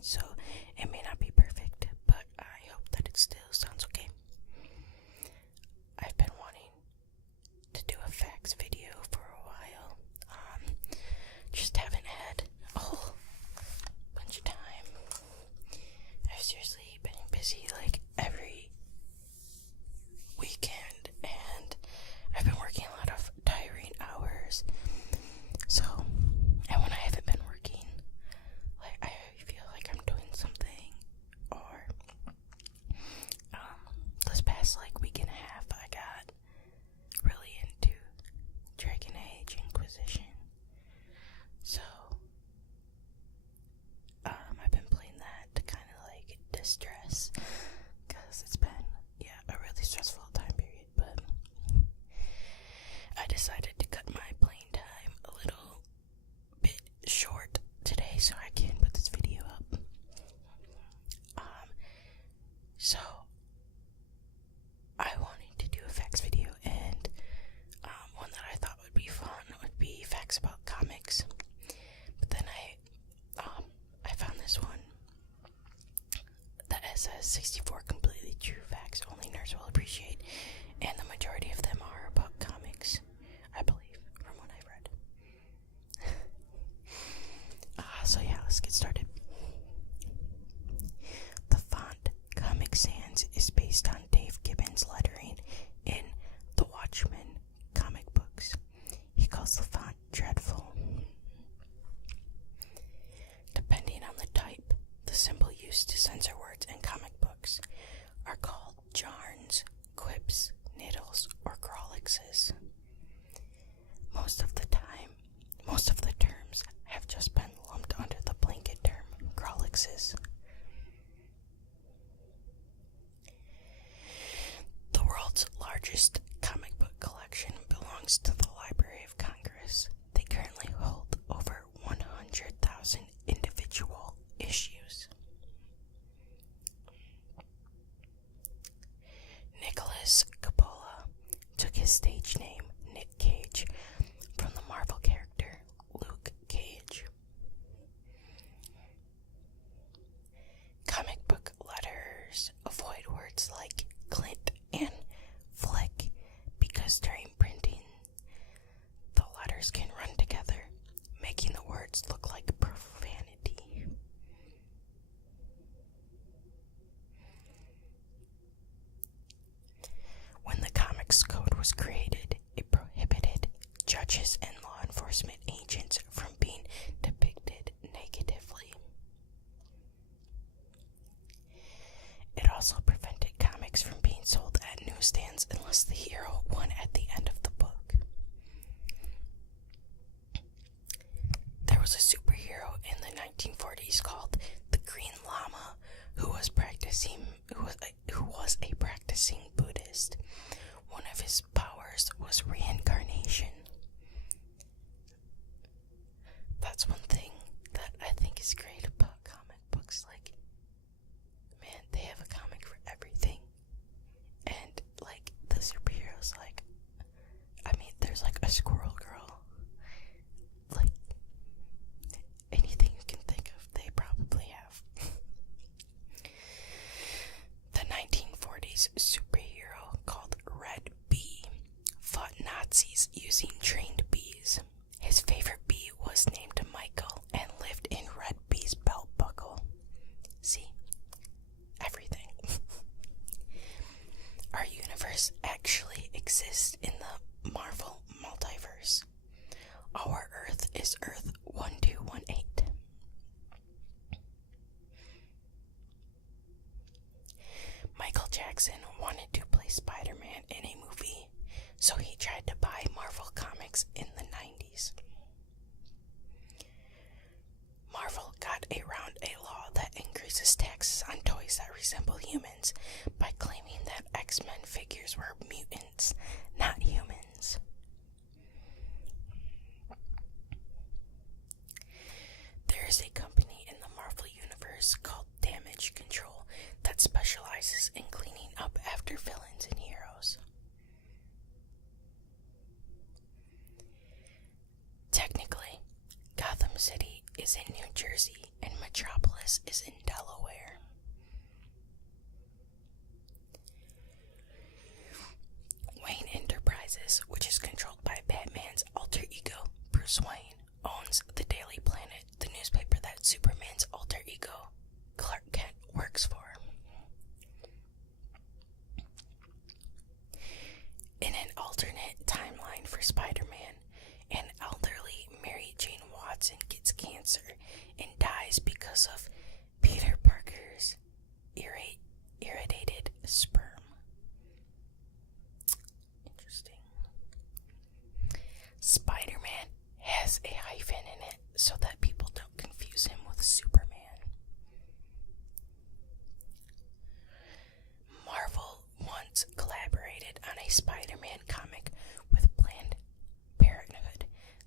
point, so it may not be perfect, but I hope that it still sounds okay. I've been wanting to do a facts video for a while. Just haven't had a whole bunch of time. I've seriously been busy like every weekend, and I've been working a lot of tiring hours. So, and when I haven't been working, like I feel like I'm doing something. Or this past like week and a half, I got really into Dragon Age Inquisition. So, I've been playing that to kind of like distress, because it's been, a really stressful time period, but I decided to cut my playing time a little bit short today so I can put this video up. So I wanted to do a facts video, and one that I thought would be fun would be facts about comics. But then I found this one that says 64 completely true facts only nerds will appreciate, and the majority of them are about comics, I believe, from what I've read. So let's get started. The font Comic Sans is based on Dave Gibbons' lettering in The Watchmen comic books. He calls the font dreadful. Depending on the type, the symbol used to censor words in comic books are called jarns, quips, niddles, or grolixes. Most of the terms have just been lumped under the blanket term grolixes. The world's largest comic book collection belongs to the Library of Congress. They currently hold over 100,000 individual issues. Nicholas Coppola took his stage name, Nick Cage, from the Marvel character Luke Cage. Comic book letters avoid words like Clint and Flick because during printing, the letters can run together, making the words look like profanity. When the Comics Code was created, it prohibited judges and law enforcement agents from being depicted negatively. It also prevented comics from being sold at newsstands unless the hero won at the end of the book. There was a superhero in the 1940s called the Green Llama who was a practicing Buddhist. One of his powers was reincarnation. That's one thing that I think is great about comic books. Like, man, they have a comic for everything. And like the superheroes, like, I mean, there's like a squirrel girl. Like, anything you can think of, they probably have. The 1940s superhero called Red Bee fought Nazis using trained bees. His favorite bee was named Michael and lived in Red Bee's belt buckle. See? Everything. Our universe actually exists in the Marvel multiverse. Our Earth is Earth 1218. Michael Jackson wanted to play Spider-Man in a movie, so he tried to buy Marvel Comics in the 90s. Marvel got around a law that increases taxes on toys that resemble humans by claiming that X-Men figures were mutants, not humans. There is a company in the Marvel universe called Damage Control that specializes in cleaning up after villains and heroes. Technically, Gotham City is in New Jersey, and Metropolis office is in Delaware. Wayne Enterprises, which is controlled by Batman's alter ego, Bruce Wayne, owns the Daily Planet, the newspaper that Superman's alter ego, Clark Kent, works for. In an alternate timeline for Spider-Man, an elderly Mary Jane Watson gets cancer and dies because of Peter Parker's irradiated sperm. Interesting. Spider-Man has a hyphen in it so that people don't confuse him with Superman. Marvel once collaborated on a Spider-Man comic with Planned Parenthood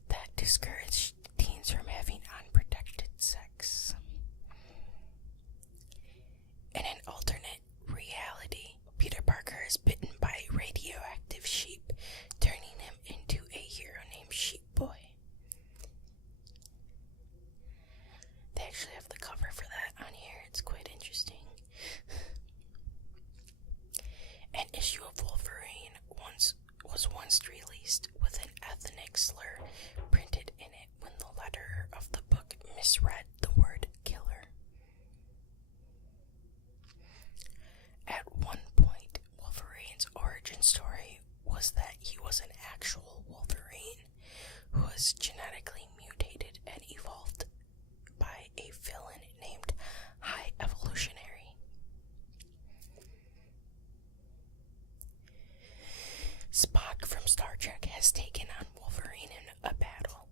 that discouraged teens from having unprotected sex. In an alternate reality, Peter Parker is bitten by a radioactive sheep, turning him into a hero named Sheep Boy. They actually have the cover for that on here. It's quite interesting. An issue of Wolverine was once released with an ethnic slur printed in it when the letterer of the book misread the word killer. At one point, Wolverine's origin story was that he was an actual Wolverine who was genetically mutated and evolved by a villain named High Evolutionary. Spock from Star Trek has taken on Wolverine in a battle.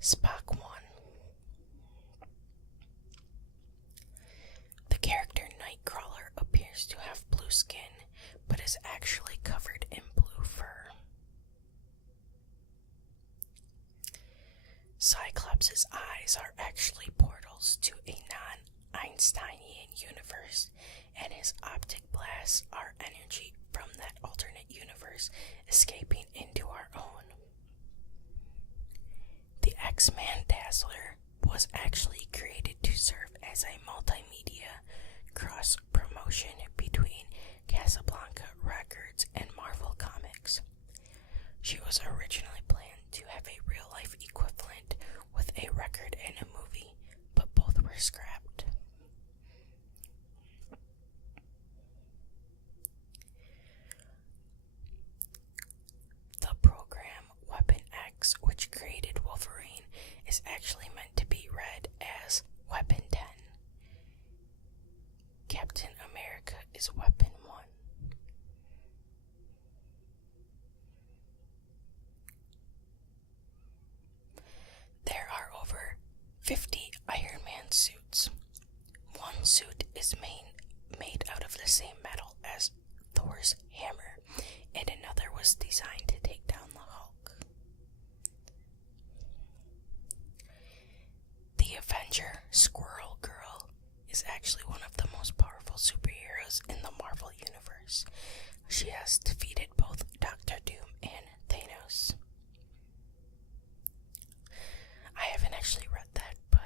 Spock won. The character Nightcrawler appears to have blue skin, but is actually covered in blue fur. Cyclops' eyes are actually portals to a non-Einsteinian universe, and his optic blasts are energy from that alternate universe escaping into our own. The X-Man Dazzler was actually created to serve as a multimedia cross-promotion between Casablanca Records and Marvel Comics. She was originally planned to have a real-life equivalent with a record and a movie, but both were scrapped. The program Weapon X, which created Wolverine, is actually meant to be read as Weapon 10. Captain America is Weapon 1. There are over 50 Iron Man suits. One suit is made out of the same metal as Thor's hammer, and another was designed to take down the Hulk. The Avenger, Squirrel Girl, is actually one of the most powerful superheroes in the Marvel Universe. She has defeated both Doctor Doom and Thanos. I haven't actually read that, but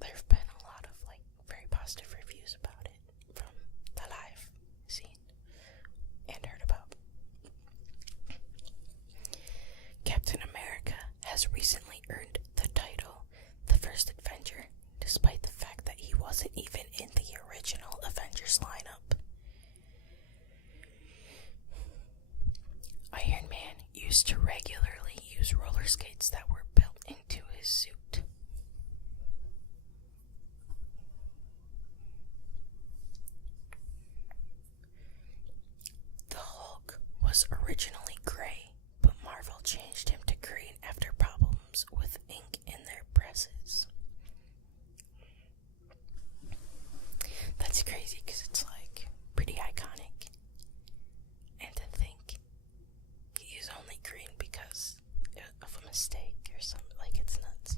there have been a lot of very positive reviews about it from that I've seen and heard about. Captain America has recently earned the title the first Avenger, despite the fact that he wasn't even in the original Avengers lineup. Iron Man used to regularly use roller skates that were built into his suit. The Hulk was originally gray, but Marvel changed him to green after problems with ink in their presses. That's crazy because it's pretty iconic. And to think he is only green because of a mistake or something, it's nuts.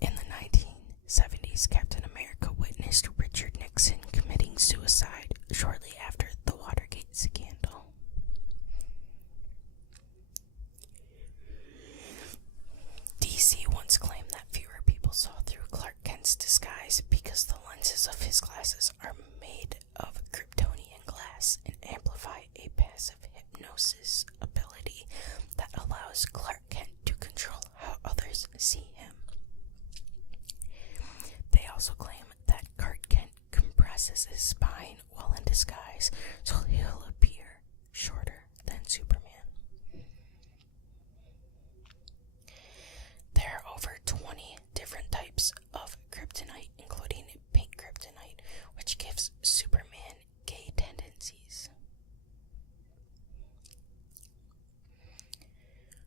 In the 1970s, Captain America witnessed Richard Nixon committing suicide shortly after the Watergate scandal. DC once claimed that fewer people saw through also claim that Clark Kent compresses his spine while in disguise, so he'll appear shorter than Superman. There are over 20 different types of kryptonite, including pink kryptonite, which gives Superman gay tendencies.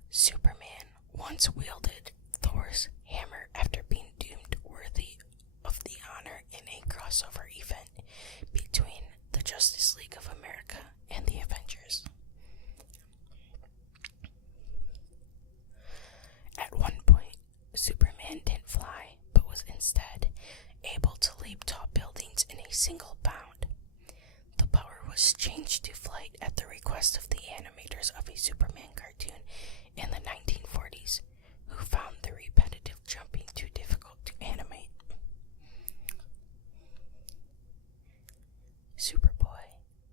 Superman once wielded Thor's hammer after being deemed worthy of the honor in a crossover event between the Justice League of America and the Avengers. At one point, Superman didn't fly, but was instead able to leap tall buildings in a single bound. The power was changed to flight at the request of the animators of a Superman cartoon in the 1940s, who found the repetitive jumping too difficult to animate. Superboy,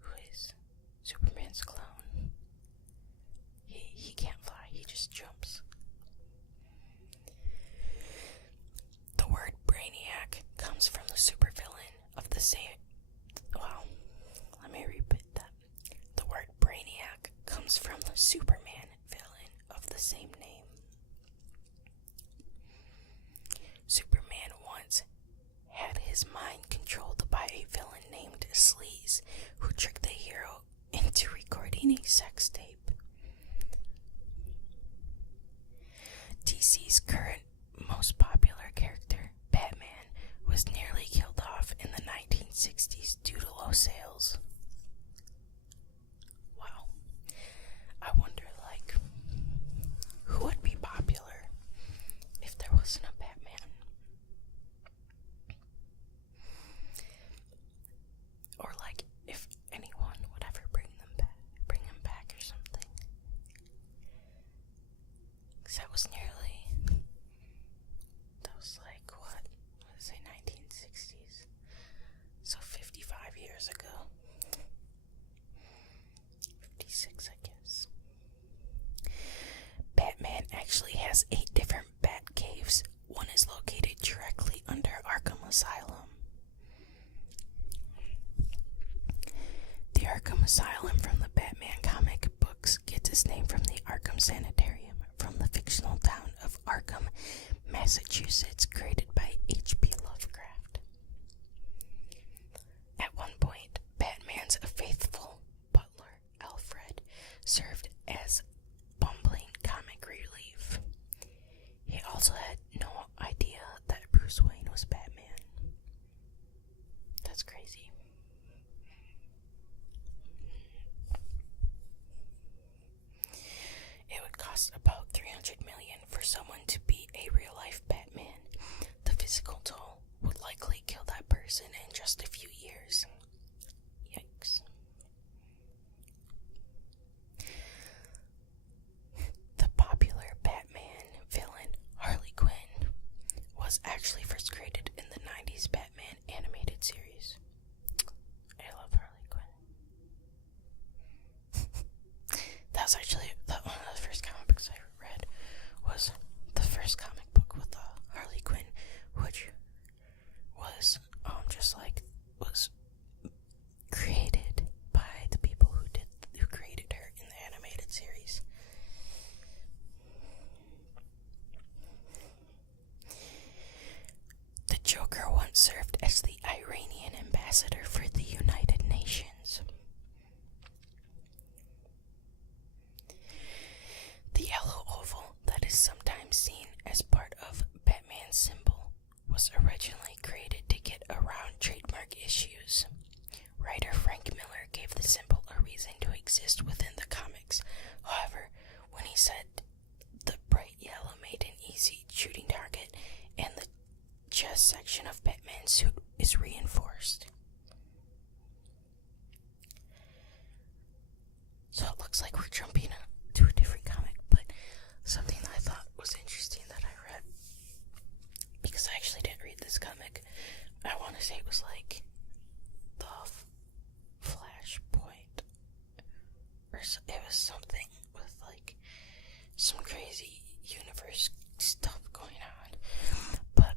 who is Superman's clone, he can't fly, he just jumps. The word Brainiac comes from the supervillain of the same... Well, let me repeat that. The word Brainiac comes from the Superman villain of the same name. Superman once had his mind controlled by a villain named Sleaze, who tricked the hero into recording a sex tape. DC's current most popular character, Batman, was nearly killed off in the 1960s due to low sales. Wow. I wonder, who would be popular if there wasn't a Batman? Or, if anyone would ever bring him back or something. 'Cause that was 1960s? So 55 years ago. 56, I guess. Batman actually has 8 different bat caves. One is located directly under Arkham Asylum. The Arkham Asylum from the Batman comic books gets its name from the Arkham Sanitarium from the fictional town of Arkham, Massachusetts, created by H.P. Lovecraft. At one point, Batman's faithful butler, Alfred, served as bumbling comic relief. He also had no idea that Bruce Wayne was Batman. That's crazy. It would cost about $300 million for someone to be a real-life Batman. The physical toll would likely kill that person in just a few years. Yikes. The popular Batman villain, Harley Quinn, was actually first created in the 90s Batman animated series. I love Harley Quinn. That was actually one of the first comic books I read. Was the first comic book with Harley Quinn, which was was created by the people who created her in the animated series. The Joker once served as the Iranian ambassador for the United Nations. The yellow oval that is sometimes seen as part of Batman's symbol was originally created to get around trademark issues. Writer Frank Miller gave the symbol a reason to exist within the comics. However, when he said the bright yellow made an easy shooting target and the chest section of Batman's suit is reinforced. So it looks like we're jumping to a different comic, but something that I thought was interesting that I read, because I actually didn't read this comic. I want to say it was the Flashpoint, or it was something with some crazy universe stuff going on. But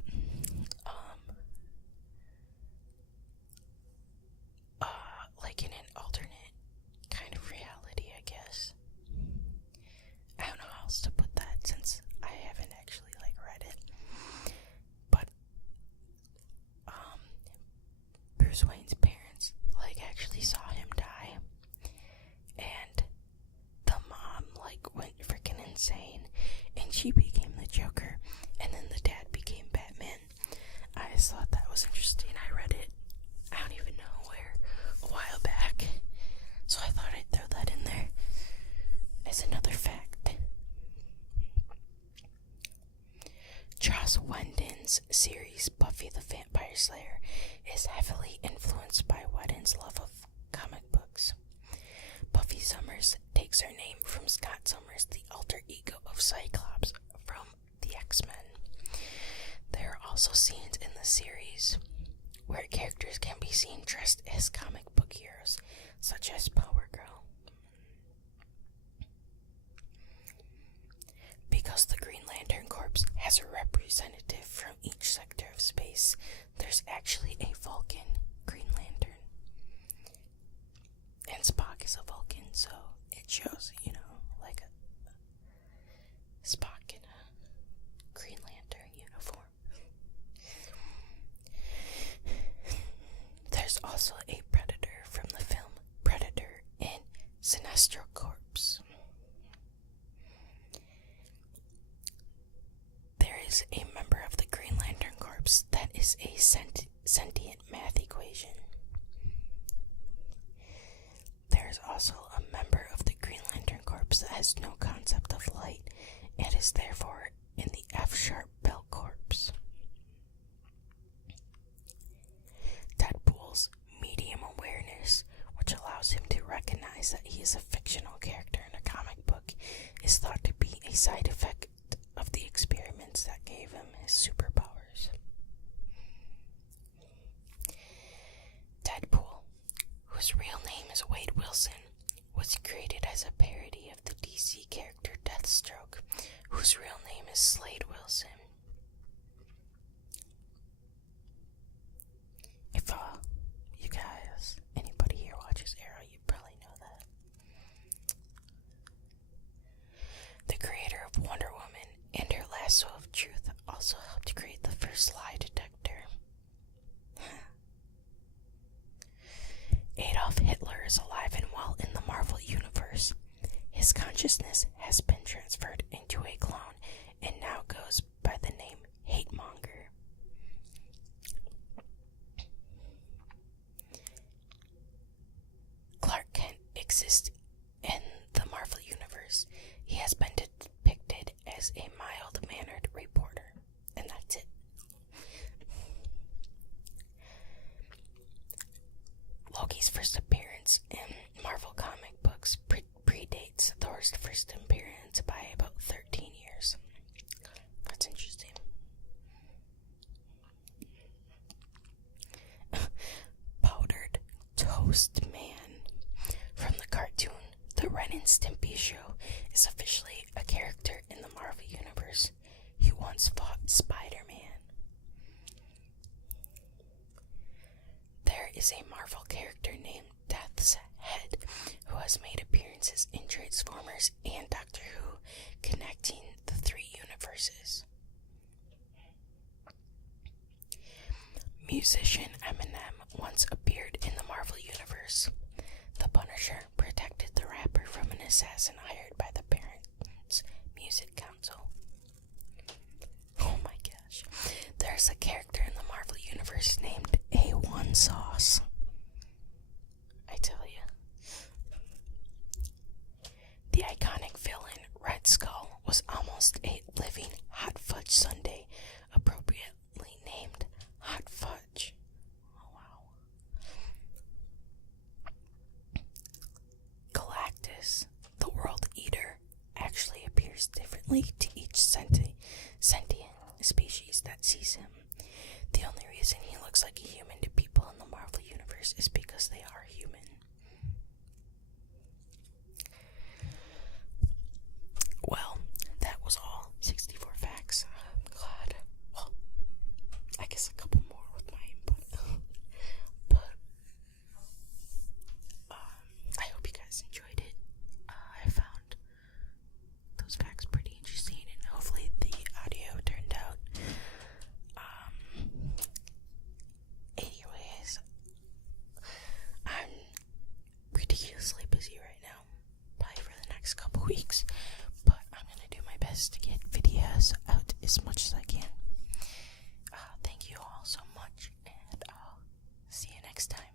Joss Whedon's series Buffy the Vampire Slayer is heavily influenced by Whedon's love of comic books. Buffy Summers takes her name from Scott Summers, the alter ego of Cyclops from the X-Men. There are also scenes in the series where characters can be seen dressed as comic book heroes, such as Power Girl. Because the Green Lantern Corps has a representative from each sector of space, there's actually a Vulcan Green Lantern. And Spock is a Vulcan, so it shows, like a Spock in a Green Lantern uniform. There's also a Predator from the film Predator in Sinestro Corps. There is a member of the Green Lantern Corps that is a sentient math equation. There is also a member of the Green Lantern Corps that has no concept of light and is therefore in the F-sharp Bell Corps. Deadpool's medium awareness, which allows him to recognize that he is a fictional character in a comic book, is thought to be a side effect of the experiments that gave him his superpowers. Deadpool, whose real name is Wade Wilson, was created as a parody of the DC character Deathstroke, whose real name is Slade Wilson. If you guys, anybody here watches Arrow, you probably know that. The creator of Wonder Woman and her lasso of truth also helped create the first lie detector. Adolf Hitler is alive and well in the Marvel Universe. His consciousness has been transferred into a clone and now goes by the name Hatemonger. Clark Kent exists in the Marvel Universe. He has been depicted as a mild-mannered reporter, and that's it. Loki's first appearance in Marvel comic books predates Thor's first appearance by about 13 years. That's interesting. Powdered Toast Man from the cartoon The Ren and Stimpy Show is officially a character in the Marvel Universe. He once fought Spider-Man. There is a Marvel character named Death's Head who has made appearances in Transformers and Doctor Who, connecting the three universes. Musician Eminem once appeared in the Marvel Universe. The Punisher protected the rapper from an assassin hired by the Parents Music Council. Oh my gosh. There's a character in the Marvel Universe named A1 Sauce. I tell you. The iconic villain Red Skull was almost a living hot fudge sundae, appropriately named Hot Fudge. Oh wow. Galactus, the World Eater, actually appears differently to each sentient species that sees him. The only reason he looks like a human to people in the Marvel Universe is because they are human. Well, that was all 64 facts. I'm glad. Well, I guess a couple more with my input. But I hope you guys enjoyed it. I found those facts pretty interesting, and hopefully the audio turned out. Anyways, I'm ridiculously busy right now, probably for the next couple weeks, but I'm gonna do my best to get videos out as much as I can. Thank you all so much, and I'll see you next time.